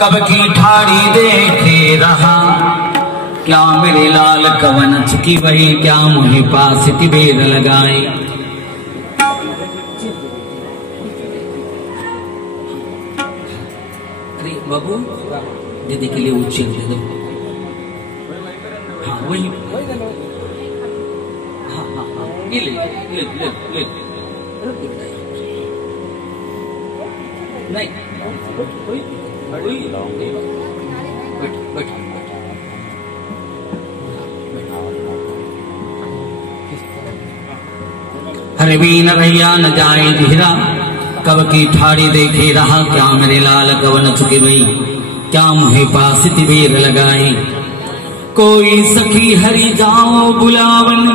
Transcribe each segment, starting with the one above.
कब की ठाड़ी देखे रहा, क्या मेरे लाल कवन चुकी वही, क्या मुझे पास तिबेर लगाए। अरे बाबू दीदी के लिए उच्च दे दो। हाँ वही, हाँ हाँ हाँ ये ले ले ले ले नहीं बैठ बैठ। हरे बीन रैया न जाए धीरा, कब की ठाड़ी देखे रहा, क्या मेरे लाल कवन चुके भई, क्या मुहे पास तिबेर लगाए। कोई सखी हरि जाओ बुलावन,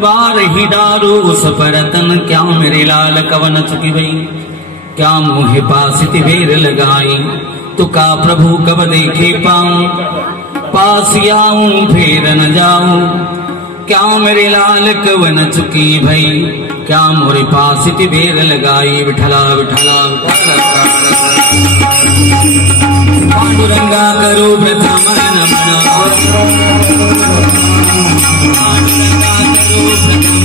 बार ही डारो उस परतन, क्या मेरे लाल कवन चुके भई, क्या मुहे पास तिबेर लगाए। तो का प्रभु कब देखे पाऊं, पास आऊं फिर न जाऊं, क्या मेरे लाल कवन चुकी भई, क्या मोरे पास तिबेर लगाई। विठला विठला पांडुरंगा करो प्रथम नमन, पांडुरंगा करो प्रथम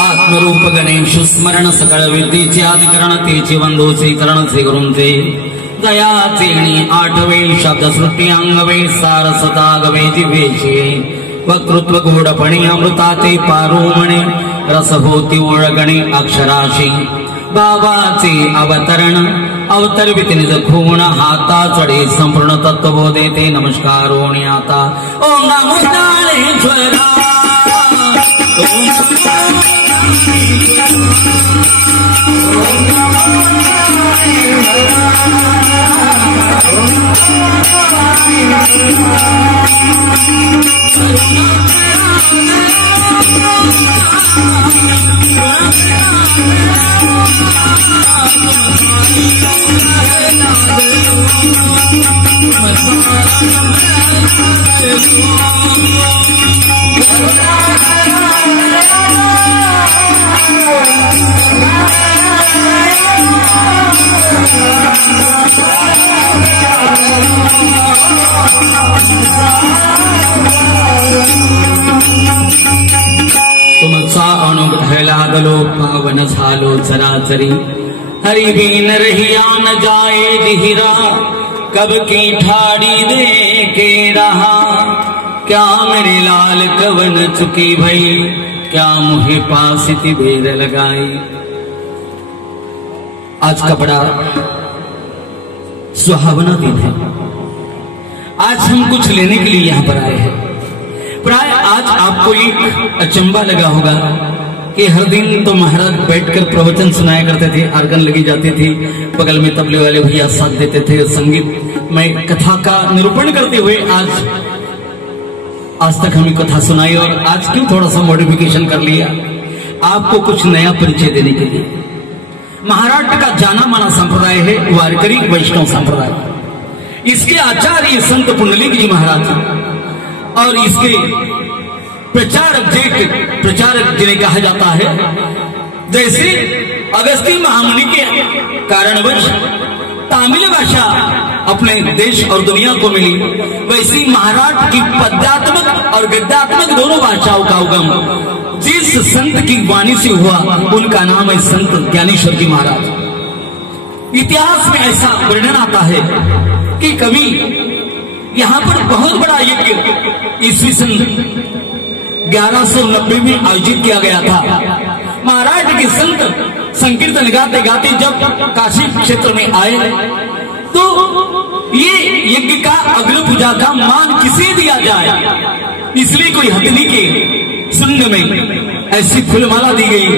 आत्मरूप गणेश स्मरण सकल विद्येचे आदिकरण तेचे वंदोचे करण से गुरुंचे दया चेणी आठवे शब्द श्रुति अंगवे सारसतागवे जिवेशे वक्तृत्व गूढपणी अमृताचे पारोमणे रसभूती ओळगणे अक्षराशी बाबाचे अवतरण अवतरवित निज खूण हाता चढे संपूर्ण तत्वबोधे ते नमस्कारो आता। ओम नमो ज्ञानेश्वरा, ओम तुमचा अनुग्रहलागलो पावन झालो चराचरी, हरि बीन रहिया न जाए जिहिरा, कब की ठाड़ी दे के रहा, क्या मेरे लाल कवन चुकी भई, क्या मुहे पास तिबेर लगाई। आज का बड़ा सुहावना दिन है। आज हम कुछ लेने के लिए यहाँ पर आए हैं। प्राय आज आपको एक अचंबा लगा होगा कि हर दिन तो महाराज बैठकर प्रवचन सुनाया करते थे, आर्गन लगी जाती थी, बगल में तबले वाले भैया साथ देते थे, संगीत में कथा का निरूपण करते हुए आज तक हमें कथा सुनाई। और आज क्यों थोड़ा सा मॉडिफिकेशन कर लिया, आपको कुछ नया परिचय देने के लिए। महाराष्ट्र का जाना माना संप्रदाय है वारकरी वैष्णव संप्रदाय। इसके आचार्य संत पुंडलिक जी महाराज और इसके प्रचारक जिन्हें कहा जाता है। जैसे अगस्ती महामुनि के कारणवश तमिल भाषा अपने देश और दुनिया को मिली, वैसी महाराष्ट्र की पद्यात्मक और गद्यात्मक दोनों भाषाओं का उगम जिस संत की वाणी से हुआ उनका नाम है संत ज्ञानेश्वर जी महाराज। इतिहास में ऐसा वर्णन आता है कि कभी यहाँ पर बहुत बड़ा यज्ञ ईस्वी सन 1190 में आयोजित किया गया था। महाराष्ट्र के संत संकीर्तन गाते गाते जब काशी क्षेत्र में आए तो ये यज्ञ का अग्र पूजा का मान किसे दिया जाए, इसलिए कोई हथनी के संग में ऐसी फूलमाला दी गई।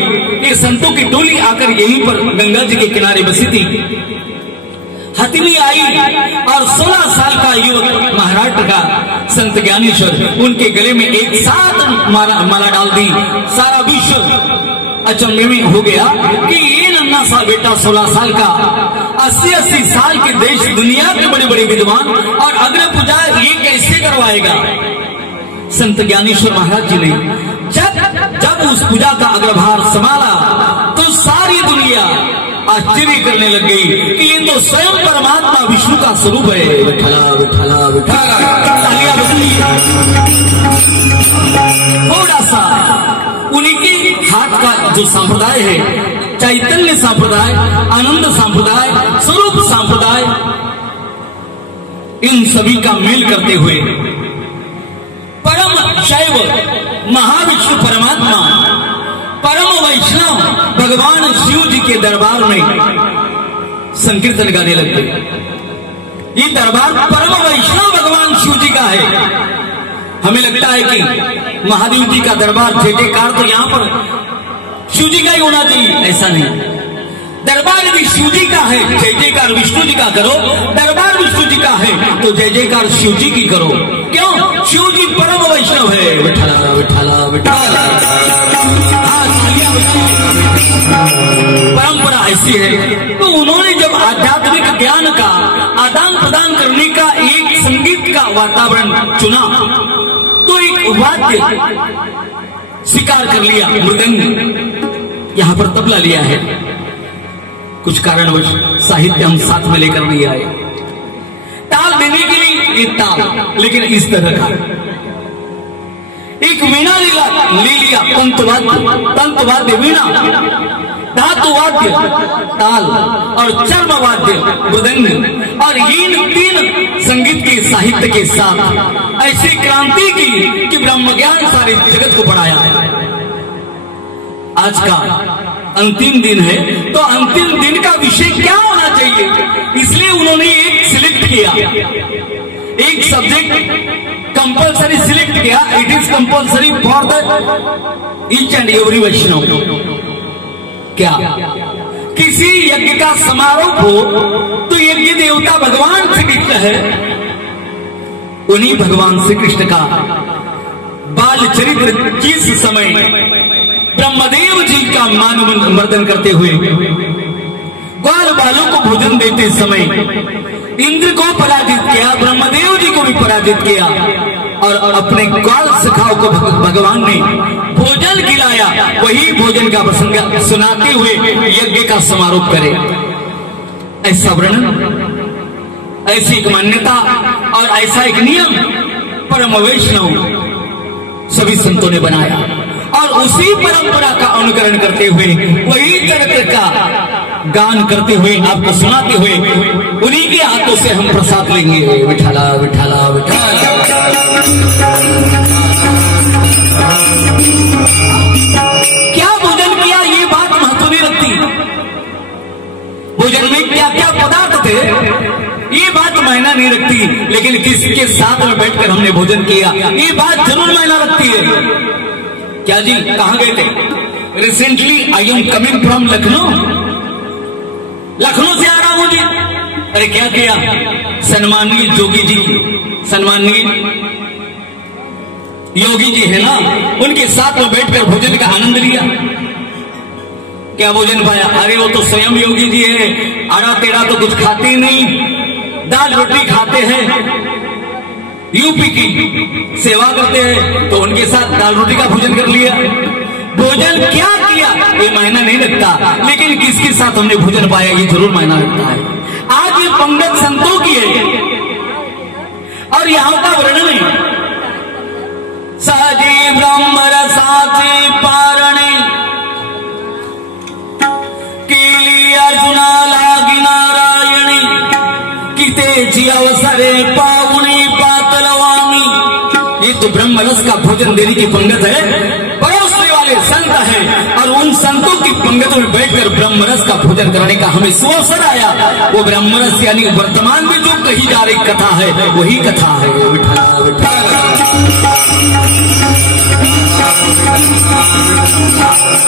ये संतों की टोली आकर यहीं पर गंगा जी के किनारे बसी थी। हथनी आई और 16 साल का युवक महाराष्ट्र का संत ज्ञानेश्वर उनके गले में एक साथ माला डाल दी। सारा विश्व अचंभे में हो गया कि ये नन्हा सा बेटा 16 साल का 80-80 साल के देश दुनिया के बड़े बड़े विद्वान और अग्र पूजा ये कैसे करवाएगा। संत ज्ञानेश्वर महाराज जी ने जब उस पूजा का अग्रभार संभाला तो सारी दुनिया आश्चर्य करने लग गई कि ये तो स्वयं परमात्मा विष्णु का स्वरूप है। विठला विठला विठला। थोड़ा सा उन्हीं के हाथ का जो संप्रदाय है, चैतन्य संप्रदाय, आनंद संप्रदाय, स्वरूप संप्रदाय, इन सभी का मेल करते हुए परम शैव महाविष्णु परमात्मा परम वैष्णव भगवान शिव जी के दरबार में संकीर्तन गाने लगते। ये दरबार परम वैष्णव भगवान शिव जी का है। हमें लगता है कि महादेव जी का दरबार जयकार तो यहाँ पर शिव जी का ही होना चाहिए, ऐसा नहीं। दरबार यदि शिव जी का है जय जयकार विष्णु जी का करो, दरबार विष्णु जी का है तो जय जयकार शिव जी की करो। क्यों? शिव जी परम वैष्णव है। विठला विठला विठला। परंपरा ऐसी है। तो उन्होंने जब आध्यात्मिक ज्ञान का आदान प्रदान करने का एक संगीत का वातावरण चुना तो एक वाद्य स्वीकार कर लिया। मृदंग यहाँ पर तबला लिया है, कुछ कारणवश साहित्य हम साथ में लेकर नहीं आए। ताल देने के लिए एक ताल, लेकिन इस तरह का एक वीणा ले लिया, तंतवाद्य वीणा, धातुवाद्य ताल और चर्मवाद्य मृदंग, और इन 3 संगीत के साहित्य के साथ ऐसी क्रांति की कि ब्रह्म ज्ञान सारे जगत को बढ़ाया। आज का अंतिम दिन है तो अंतिम दिन का विषय क्या होना चाहिए, इसलिए उन्होंने एक सिलेक्ट किया, एक सब्जेक्ट कंपल्सरी सिलेक्ट किया। It is compulsory for the each and every Vaishnav. क्या? किसी यज्ञ का समारोह हो तो यज्ञ देवता भगवान श्री कृष्ण है, उन्हीं भगवान श्री कृष्ण का बाल चरित्र जिस समय ब्रह्मदेव जी का मान मर्दन करते हुए ग्वाल बालों को भोजन देते समय इंद्र को पराजित किया, ब्रह्मदेव जी को भी पराजित किया और अपने ग्वाल सखाओं को भगवान ने भोजन खिलाया। वही भोजन का प्रसंग सुनाते हुए यज्ञ का समारोह करे। ऐसा वर्णन, ऐसी एक मान्यता और ऐसा एक नियम परम वैष्णव सभी संतों ने बनाया और उसी परंपरा का अनुकरण करते हुए वही चरित्र का गान करते हुए आपको सुनाते हुए उन्हीं के हाथों से हम प्रसाद लेंगे। विठला विठला विठला। क्या भोजन किया ये बात महत्व नहीं रखती, भोजन में क्या क्या पदार्थ थे ये बात मायना नहीं रखती, लेकिन किसके साथ में बैठकर हमने भोजन किया ये बात जरूर मायना रखती है। क्या जी कहां गए थे? Recently I am coming from Lucknow, Lucknow से आ रहा हूं जी। अरे क्या किया? सम्माननीय जोगी जी, सम्माननीय योगी जी है ना, उनके साथ में बैठकर भोजन का आनंद लिया। क्या भोजन पाया? अरे वो तो स्वयं योगी जी है, आड़ा तेड़ा तो कुछ खाते ही नहीं, दाल रोटी खाते हैं, यूपी की सेवा करते हैं, तो उनके साथ दाल रोटी का भोजन कर लिया। भोजन क्या किया ये मायना नहीं रखता, लेकिन किसके साथ हमने भोजन पाया ये जरूर मायना रखता है। आज ये पंगत संतों की है और यहाँ का वर्णन है। सहजी ब्रह्म रसाचे पारणे केली अर्जुना लागी नारायणी कितेची अवसरे पावनी पातलवामी। ये तो ब्रह्म रस का भोजन देने की पंगत है, परोसने वाले संत है और उन संतों की पंगत में बैठकर ब्रह्म रस का भोजन करने का हमें सुअवसर आया। वो ब्रह्म रस यानी वर्तमान में जो कही जा रही कथा है वही कथा है। विठला विठला।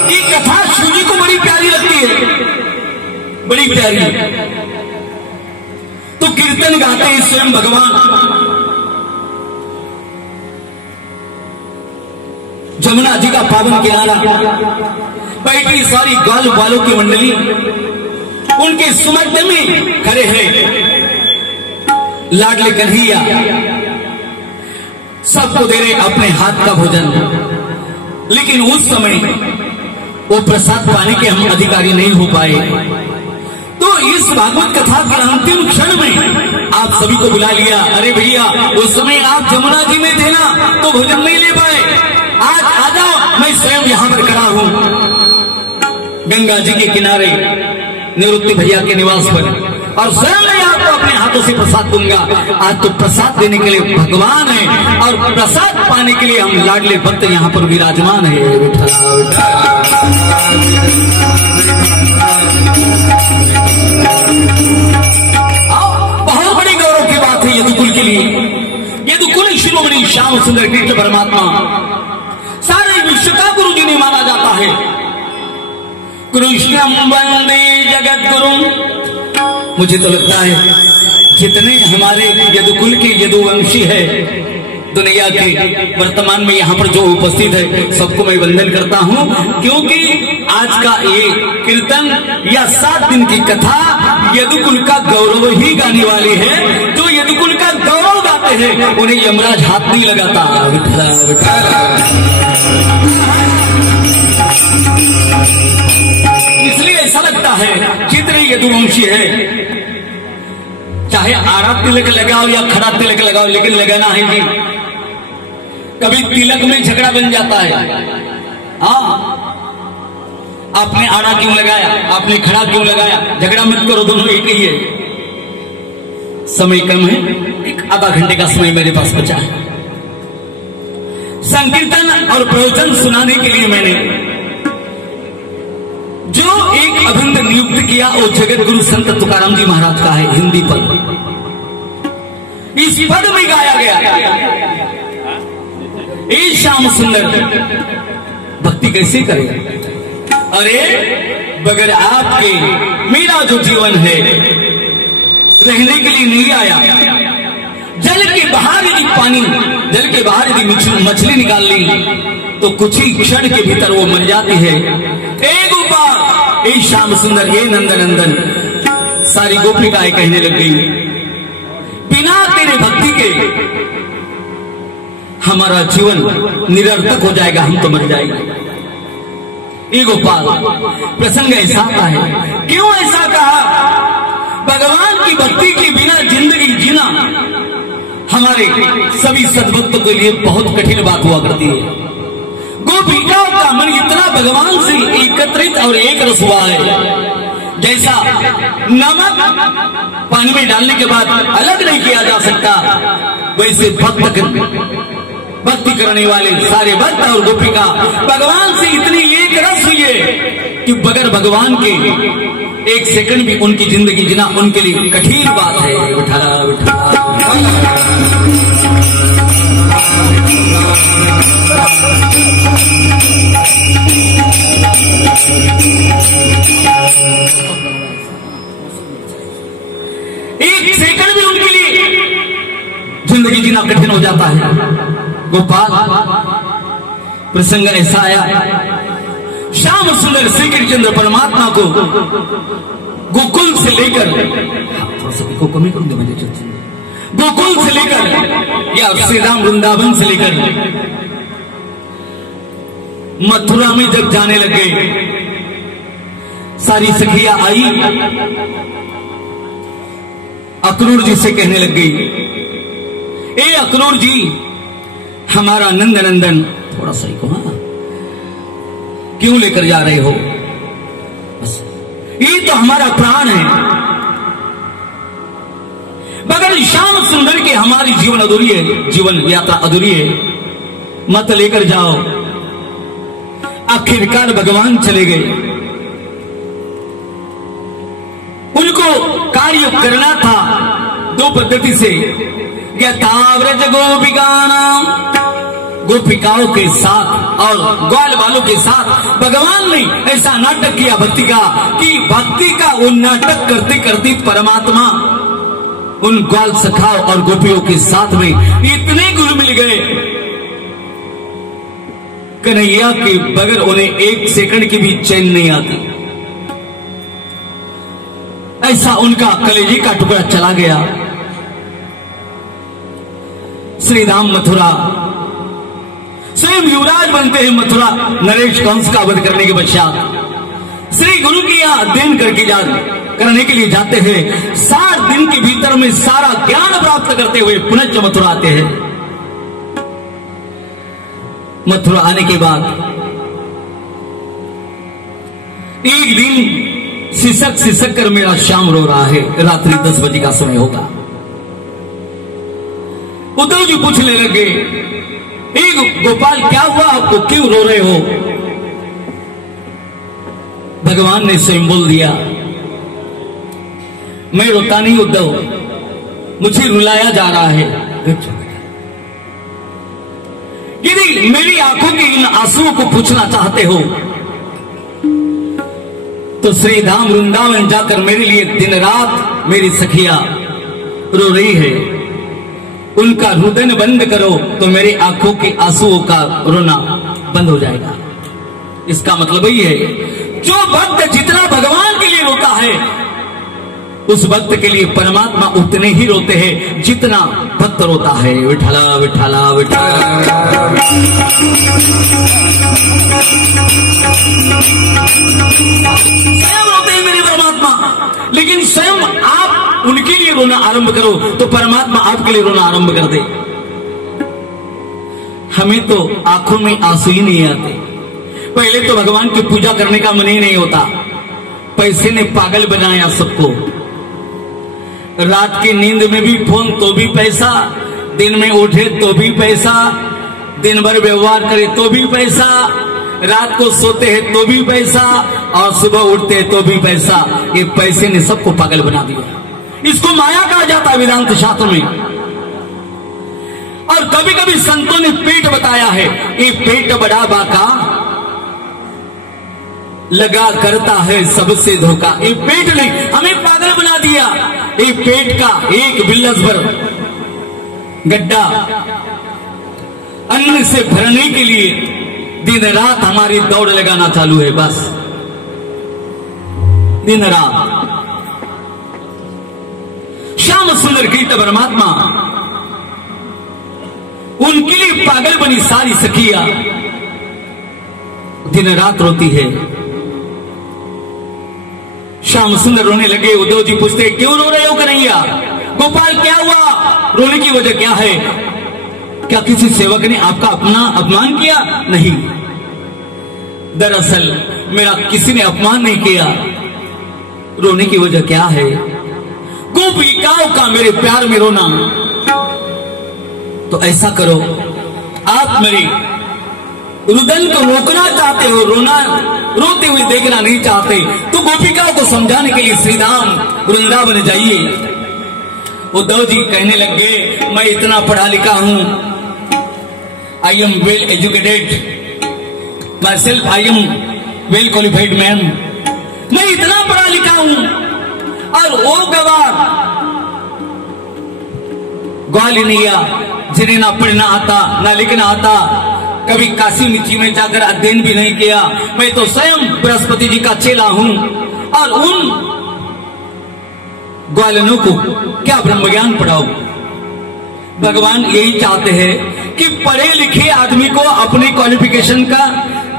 ये कथा शिव जी को बड़ी प्यारी लगती है, बड़ी प्यारी। कीर्तन गाते हैं स्वयं भगवान। जमुना जी का पावन किनारा, बैठी सारी ग्वाल बालों की मंडली उनके सुमर्द में खड़े हैं लाडले कन्हैया, सबको दे रहे अपने हाथ का भोजन। लेकिन उस समय वो प्रसाद पाने के हम अधिकारी नहीं हो पाए। तो इस भागवत कथा के अंतिम क्षण में आप सभी को बुला लिया। अरे भैया, उस समय आप जमुना जी में थे ना, तो भोजन नहीं ले पाए, आज आ जाओ, मैं स्वयं यहां पर खड़ा हूं गंगा जी के किनारे निवृत्ति भैया के निवास पर, और स्वयं मैं आपको अपने हाथों से प्रसाद दूंगा। आज तो प्रसाद देने के लिए भगवान है और प्रसाद पाने के लिए हम लाडले भक्त यहाँ पर विराजमान है। बहुत बड़ी गौरव की बात है यदुकुल के लिए। यदुकुल शिरोमणि श्याम सुंदर कृष्ण परमात्मा सारे विश्व का गुरु जी ने माना जाता है। कृष्णम वंदे जगत गुरु। मुझे तो लगता है जितने हमारे यदुकुल के यदुवंशी है दुनिया के वर्तमान में यहाँ पर जो उपस्थित है, सबको मैं वंदन करता हूँ, क्योंकि आज का ये कीर्तन या 7 दिन की कथा यदुकुल का गौरव ही गाने वाली है। जो यदुकुल का गौरव गाते हैं उन्हें यमराज हाथ नहीं लगाता। इसलिए ऐसा लगता है जितने यदुवंशी है, चाहे आरा तिलक लगाओ या खड़ा तिलक लगाओ, लेकिन लगाना है जी। कभी तिलक में झगड़ा बन जाता है। हाँ, आपने आरा क्यों लगाया, आपने खड़ा क्यों लगाया, झगड़ा मत करो, दोनों एक ही है। समय कम है, एक आधा घंटे का समय मेरे पास बचा है। संकीर्तन और प्रवचन सुनाने के लिए मैंने जो एक अभिंद नियुक्त किया वो जगत गुरु संत तुकाराम जी महाराज का है, हिंदी पद। इस पद में गाया गया ए श्याम सुंदर भक्ति कैसे करे। अरे बगैर आपके मेरा जो जीवन है रहने के लिए नहीं आया। जल के बाहर यदि पानी, जल के बाहर यदि मछली निकाल ली तो कुछ ही क्षण के भीतर वो मर जाती है। एक ऊपर ए श्याम सुंदर, ए नंदन नंदन, सारी गोपिकाएं कहने लग गई, बिना तेरे भक्ति के हमारा जीवन निरर्थक हो जाएगा, हम तो मर जाएंगे। ए गोपाल, प्रसंग ऐसा आता है। क्यों ऐसा कहा? भगवान की भक्ति के बिना जिंदगी जीना हमारे सभी सद्भक्तों के लिए बहुत कठिन बात हुआ करती है। गोपिकाओं का मन इतना भगवान से एकत्रित और एक रस हुआ है, जैसा नमक पानी में डालने के बाद अलग नहीं किया जा सकता, वैसे भक्ति करने वाले सारे भक्त और गोपिका भगवान से इतनी एक रस हुई है कि बगैर भगवान के एक सेकंड भी उनकी जिंदगी जीना उनके लिए कठिन बात है। एक सेकंड भी उनके लिए जिंदगी जीना कठिन हो जाता है। गोपाल, प्रसंग ऐसा आया, श्याम सुंदर श्री कृष्ण परमात्मा को गोकुल से लेकर, को कमी करूं दे मुझे, गोकुल से लेकर या श्री राम वृंदावन से लेकर मथुरा में जब जाने लगे, सारी सखियां आई, अक्रूर जी से कहने लग गई, ए अक्रूर जी, हमारा नंद नंदन थोड़ा सा ही को, हाँ, क्यों लेकर जा रहे हो? बस ये तो हमारा प्राण है, बगैर श्याम सुंदर के हमारी जीवन अधूरी है, जीवन यात्रा अधूरी है, मत लेकर जाओ। आखिरकार भगवान चले गए, उनको कार्य करना था दो पद्धति से, यथाव्रज गोपिकानाम, गोपिकाओं के साथ और ग्वाल वालों के साथ भगवान ने ऐसा नाटक किया भक्ति का, कि भक्ति का वो नाटक करते करते परमात्मा उन ग्वाल सखा और गोपियों के साथ में इतने गुरु मिल गए, कन्हैया के बगैर उन्हें एक सेकंड की भी चैन नहीं आती। ऐसा उनका कलेजे का टुकड़ा चला गया। श्री राम मथुरा स्वयं युवराज बनते हैं मथुरा, नरेश कंस का वध करने के पश्चात श्री गुरु की अध्ययन करने के लिए जाते हैं। 60 दिन के भीतर में सारा ज्ञान प्राप्त करते हुए पुनः मथुरा आते हैं। मथुरा आने के बाद एक दिन सिसक कर मेरा श्याम रो रहा है। रात्रि 10 बजे का समय होगा। उद्धव जी पूछने लगे, गोपाल क्या हुआ आपको, क्यों रो रहे हो? भगवान ने स्वयं बोल दिया, मैं रोता नहीं उद्धव, मुझे रुलाया जा रहा है। यदि मेरी आंखों के इन आंसुओं को पूछना चाहते हो तो श्री धाम वृंदावन जाकर मेरे लिए दिन रात मेरी सखिया रो रही है, उनका रुदन बंद करो तो मेरी आंखों के आंसुओं का रोना बंद हो जाएगा। इसका मतलब यही है, जो भक्त जितना भगवान के लिए रोता है उस भक्त के लिए परमात्मा उतने ही रोते हैं जितना भक्त रोता है। विठला विठला विठला। स्वयं रोते हैं मेरे परमात्मा, लेकिन स्वयं आप उनके लिए रोना आरंभ करो तो परमात्मा आपके लिए रोना आरंभ कर दे। हमें तो आंखों में आंसू ही नहीं आते। पहले तो भगवान की पूजा करने का मन ही नहीं होता। पैसे ने पागल बनाया सबको। रात की नींद में भी फोन तो भी पैसा, दिन में उठे तो भी पैसा, दिन भर व्यवहार करे तो भी पैसा, रात को सोते हैं तो भी पैसा और सुबह उठते हैं तो भी पैसा। ये पैसे ने सबको पागल बना दिया। इसको माया कहा जाता है वेदांत शास्त्र में। और कभी कभी संतों ने पेट बताया है, ये पेट बड़ा बाका लगा करता है सबसे धोखा। ये पेट ने हमें पागल बना दिया। ये पेट का एक बिल्लस भर गड्ढा अन्न से भरने के लिए दिन रात हमारी दौड़ लगाना चालू है। बस दिन रात श्याम सुंदर कृष्ण परमात्मा, उनके लिए पागल बनी सारी सखियां दिन रात रोती है। श्याम सुंदर रोने लगे। उद्धव जी पूछते, क्यों रो रहे हो कन्हैया? गोपाल क्या हुआ? रोने की वजह क्या है? क्या किसी सेवक ने आपका अपना अपमान किया? नहीं, दरअसल मेरा किसी ने अपमान नहीं किया। रोने की वजह क्या है? गोपिकाओं का मेरे प्यार में रोना। तो ऐसा करो, आप मेरे रुदन को रोकना चाहते हो, रोना रोते हुए देखना नहीं चाहते, तो गोपिकाओं को समझाने के लिए श्री राम वृंदावन जाइए। उद्धव जी कहने लगे, मैं इतना पढ़ा लिखा हूं, I am well educated my self, I am well qualified man. मैं इतना पढ़ा लिखा हूं और वो ग्वालिनिया जिन्हें ना पढ़ना आता ना लिखना आता, कभी काशी मिट्टी में जाकर अध्ययन भी नहीं किया। मैं तो स्वयं बृहस्पति जी का चेला हूं और उन ग्वालिनों को क्या ब्रह्म ज्ञान पढ़ाओ? भगवान यही चाहते हैं कि पढ़े लिखे आदमी को अपने क्वालिफिकेशन का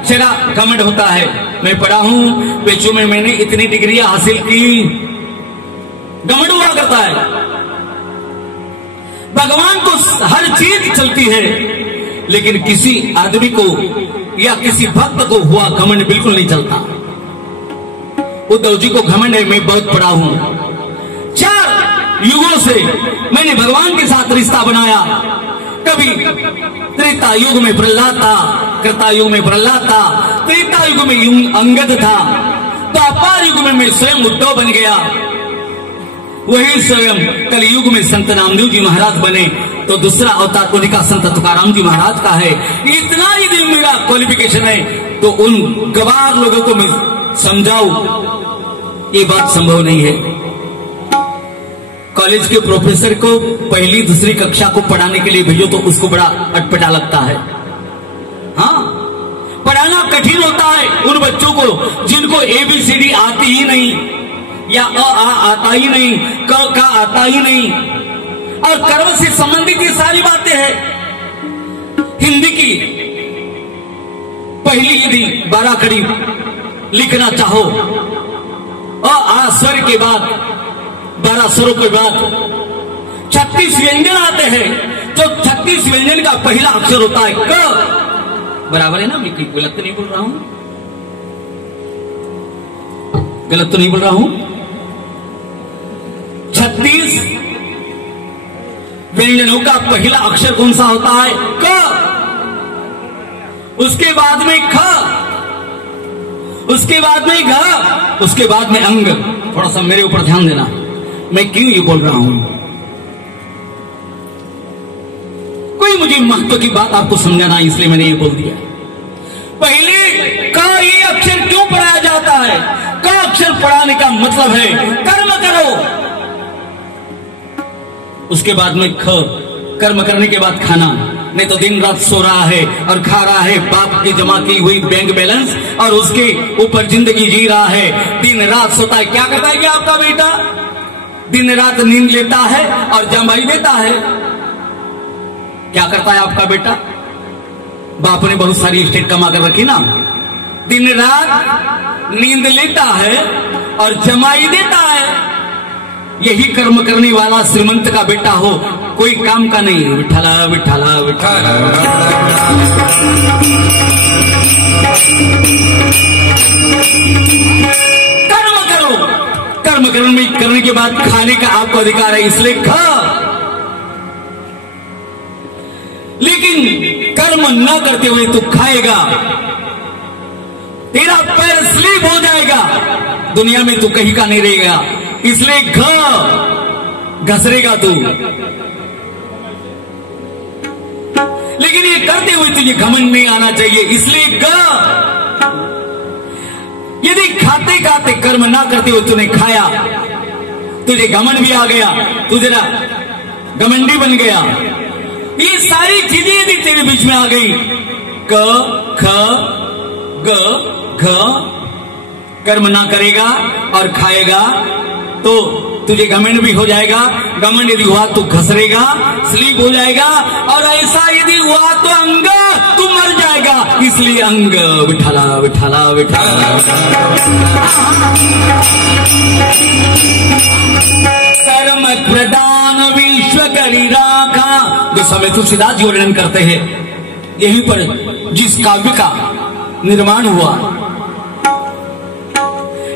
जरा घमंड होता है। मैं पढ़ा हूं, पेचू में मैंने इतनी डिग्री हासिल की, घमंड हुआ करता है। भगवान को हर चीज चलती है, लेकिन किसी आदमी को या किसी भक्त को हुआ घमंड बिल्कुल नहीं चलता। उद्धव जी को घमंड है, मैं बहुत पढ़ा हूं, 4 युगों से मैंने भगवान के साथ रिश्ता बनाया। कभी त्रेता युग में प्रहलाद था, कृता युग में प्रहलाद था, त्रेता युग में अंगद था, द्वापर युग में मैं स्वयं उद्धव बन गया। वही स्वयं कलयुग में संत नामदेव जी महाराज बने, तो दूसरा अवतार उनका संत तुकाराम जी महाराज का है। इतना ही दिन मेरा क्वालिफिकेशन है, तो उन गवार लोगों को मैं समझाऊं, ये बात संभव नहीं है। कॉलेज के प्रोफेसर को पहली दूसरी कक्षा को पढ़ाने के लिए भेजो तो उसको बड़ा अटपटा लगता है। हाँ, पढ़ाना कठिन होता है उन बच्चों को जिनको ABCD आती ही नहीं, या अ आ आता ही नहीं, क का आता ही नहीं, और कर्म से संबंधित ये सारी बातें हैं। हिंदी की पहली यदि 12 कड़ी लिखना चाहो, अ आ स्वर के बाद 12 स्वरों के बाद 36 व्यंजन आते हैं। तो 36 व्यंजन का पहला अक्षर होता है क। बराबर है ना? मैं गलत तो नहीं बोल रहा हूं? गलत तो नहीं बोल रहा हूं? 36 व्यंजनों का पहला अक्षर कौन सा होता है? क। उसके बाद में ख, उसके बाद में घ, उसके बाद में अंग। थोड़ा सा मेरे ऊपर ध्यान देना, मैं क्यों ये बोल रहा हूं। कोई मुझे महत्व की बात आपको समझाना, इसलिए मैंने ये बोल दिया। पहले क ये अक्षर क्यों पढ़ाया जाता है? क अक्षर पढ़ाने का मतलब है कर्म करो। उसके बाद में ख, कर्म करने के बाद खाना। नहीं तो दिन रात सो रहा है और खा रहा है बाप की जमा की हुई बैंक बैलेंस, और उसके ऊपर जिंदगी जी रहा है। दिन रात सोता है। क्या करता है क्या आपका बेटा? दिन रात नींद लेता है और जमाई देता है। क्या करता है आपका बेटा? बाप ने बहुत सारी स्टेट कमा कर रखी ना, दिन रात नींद लेता है और जमाई देता है। यही कर्म करने वाला श्रीमंत का बेटा हो, कोई काम का नहीं। विठला विठला विठला। कर्म करो। कर्म करने के बाद खाने का आपको अधिकार है, इसलिए खा। लेकिन कर्म न करते हुए तू खाएगा, तेरा पैर स्लिप हो जाएगा, दुनिया में तू कहीं का नहीं रहेगा। इसलिए घसरेगा तू। लेकिन ये करते हुए तुझे घमंड नहीं आना चाहिए, इसलिए यदि खाते खाते कर्म ना करते हुए तूने खाया, तुझे घमंड भी आ गया, तू जरा घमंडी बन गया। ये सारी चीजें यदि तेरे बीच में आ गई, क ख ग घ, कर्म ना करेगा और खाएगा तो तुझे घमंड भी हो जाएगा। घमंड यदि हुआ तो घसरेगा, स्लीप हो जाएगा, और ऐसा यदि हुआ तो अंग, तू मर जाएगा। इसलिए अंग विठला विठला विठला। कर्म प्रदान विश्व करी राखा, जो समय तुलसीदास जी वर्णन करते हैं, यहीं पर जिस काव्य का निर्माण हुआ।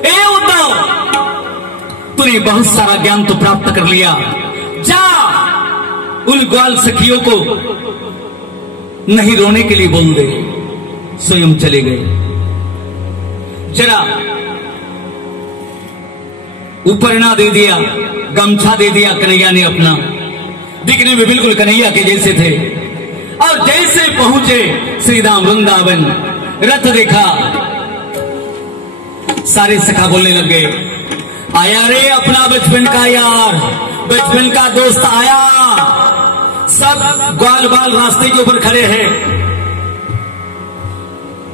ए उद्धव, तूने बहुत सारा ज्ञान तो प्राप्त कर लिया, जा उन ग्वाल सखियों को नहीं रोने के लिए बोल दे। स्वयं चले गए। जरा उपरना दे दिया, गमछा दे दिया कन्हैया ने अपना, दिखने में बिल्कुल कन्हैया के जैसे थे। और जैसे पहुंचे श्री राम वृंदावन, रथ देखा, सारे सखा बोलने लग गए, आया रे अपना बचपन का यार, बचपन का दोस्त आया। सब ग्वाल बाल रास्ते के ऊपर खड़े हैं।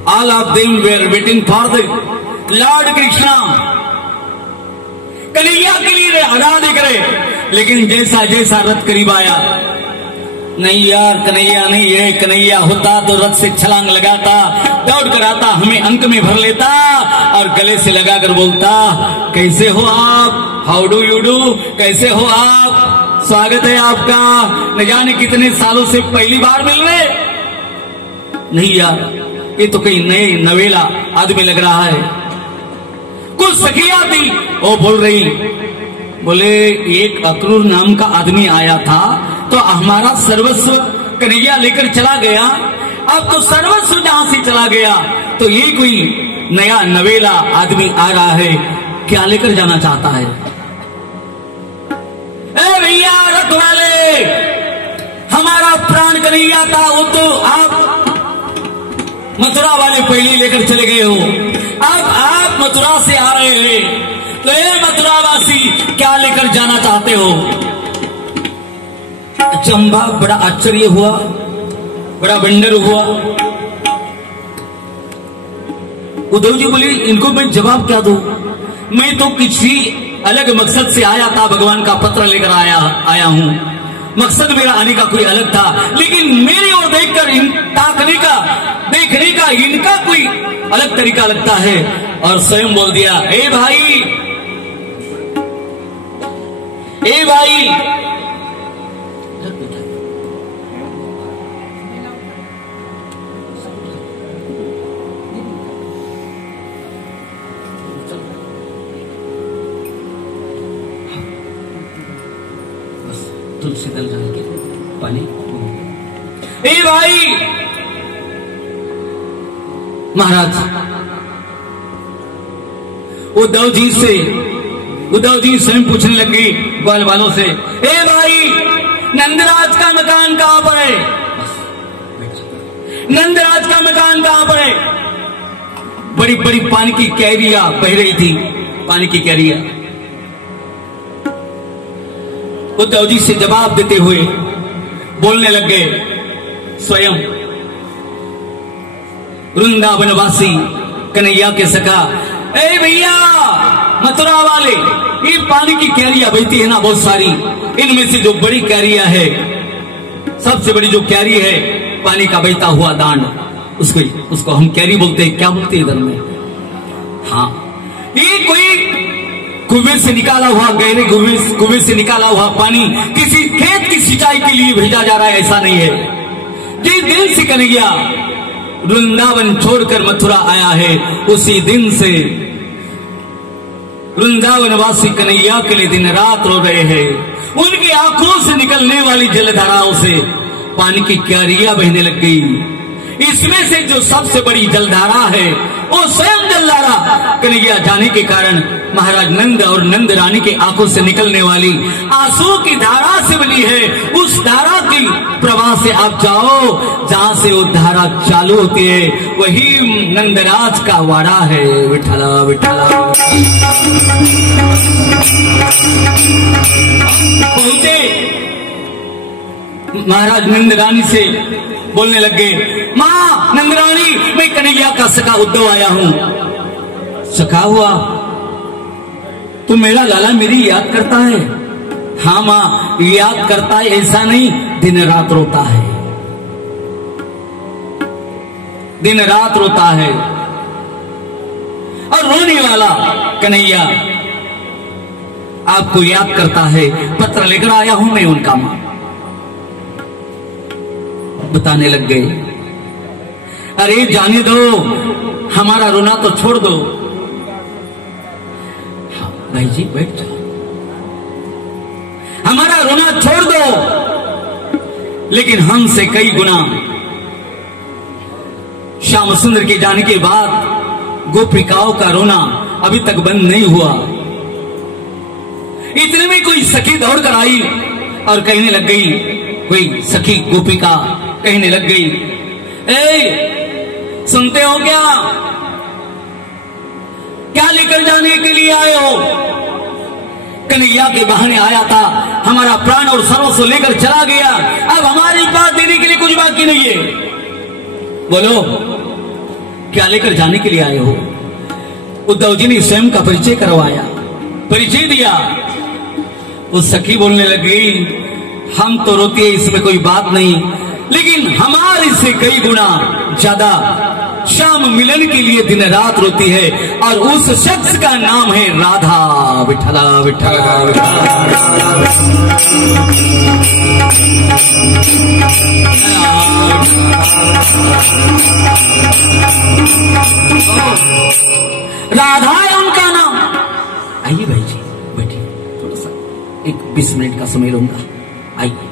All of them were waiting for the Lord Krishna. Kanhaiya के लिए राह देख रहे, लेकिन जैसा जैसा रथ करीब आया, नहीं यार कन्हैया नहीं है, कन्हैया होता तो रथ से छलांग लगाता, दौड़ कर आता, हमें अंक में भर लेता और गले से लगाकर बोलता, कैसे हो आप, हाउ डू यू डू, कैसे हो आप, स्वागत है आपका, न जाने कितने सालों से पहली बार मिल रहे। नहीं यार, ये तो कहीं नए नवेला आदमी लग रहा है। कुछ सखिया थी, वो बोल रही, बोले एक अक्रूर नाम का आदमी आया था तो हमारा सर्वस्व कन्हैया लेकर चला गया, अब तो सर्वस्व जहां से चला गया तो ये कोई नया नवेला आदमी आ रहा है, क्या लेकर जाना चाहता है? ए भैया रथ वाले, हमारा प्राण कन्हैया था, वो तो आप मथुरा वाले पहले लेकर चले गए हो, अब आप मथुरा से आ रहे हैं, तो ये मथुरावासी क्या लेकर जाना चाहते हो? चंबा बड़ा आश्चर्य हुआ, बड़ा वंडर हुआ। उद्धव जी बोले इनको मैं जवाब क्या दूं, मैं तो किसी अलग मकसद से आया था, भगवान का पत्र लेकर आया हूं, मकसद मेरा आने का कोई अलग था, लेकिन मेरी ओर देखकर देखने का इनका कोई अलग तरीका लगता है। और स्वयं बोल दिया, ए भाई तुलसी दल डाल के पानी। ए भाई महाराज उद्धव जी स्वयं पूछने लगे ग्वाल वालों से, ए भाई नंदराज का मकान कहां पर है? नंदराज का मकान कहां पर है? बड़ी बड़ी पानी की कैरिया बह रही थी, पानी की कैरिया। उद्धव जी से जवाब देते हुए बोलने लग गए स्वयं वृंदावनवासी कन्हैया के सखा, ए भैया मथुरा वाले, ये पानी की कैरिया बहती है ना बहुत सारी, इनमें से जो बड़ी कैरिया है, सबसे बड़ी जो कैरी है पानी का बहता हुआ दांड, उसको हम कैरी बोलते हैं। क्या बोलते हैं इधर में? हाँ, ये कोई कुएं से निकाला हुआ, गहरे कुएं से निकाला हुआ पानी किसी खेत की सिंचाई के लिए भेजा जा रहा है, ऐसा नहीं है। जिस दिन से कन्हैया वृंदावन छोड़कर मथुरा आया है, उसी दिन से वृंदावनवासी कन्हैया के लिए दिन रात रो रहे हैं। उनकी आंखों से निकलने वाली जलधाराओं से पानी की क्यारियां बहने लग गई। इसमें से जो सबसे बड़ी जलधारा है वो स्वयं जलधारा कन्हैया जाने के कारण महाराज नंद और नंद रानी की आंखों से निकलने वाली आंसू की धारा से बनी है। उस धारा की प्रवाह से आप जाओ, जहां से वो धारा चालू होती है वही नंदराज का वाड़ा है। विठला विठला पहुंचे, महाराज नंद रानी से बोलने लग गए, मां नंद रानी, मैं कन्हैया का सखा उद्धव आया हूं। सखा हुआ तो मेरा लाला मेरी याद करता है? हाँ मां याद करता है, ऐसा नहीं, दिन रात रोता है, दिन रात रोता है। और रोने वाला कन्हैया आपको याद करता है, पत्र लेकर आया हूं मैं उनका। मां बताने लग गए, अरे जाने दो, हमारा रोना तो छोड़ दो। भाई जी बैठ जाओ, हमारा रोना छोड़ दो, लेकिन हमसे कई गुना श्याम सुंदर के जाने के बाद गोपिकाओं का रोना अभी तक बंद नहीं हुआ। इतने में कोई सखी दौड़ कर आई और कहने लग गई, कोई सखी गोपिका कहने लग गई, ए सुनते हो क्या? क्या लेकर जाने के लिए आए हो? कन्हैया के बहाने आया था, हमारा प्राण और सर्वस्व लेकर चला गया, अब हमारी बात देने के लिए कुछ बाकी नहीं है। बोलो क्या लेकर जाने के लिए आए हो? उद्धव जी ने स्वयं का परिचय करवाया, परिचय दिया। उस सखी बोलने लगी, हम तो रोती है, इसमें कोई बात नहीं, लेकिन हमारे से कई गुना ज्यादा शाम मिलन के लिए दिन रात रोती है, और उस शख्स का नाम है राधा। विठला विठला राधा है उनका नाम। आइए भाई जी बैठिए, थोड़ा सा 1-20 मिनट का समय लूंगा, आइए।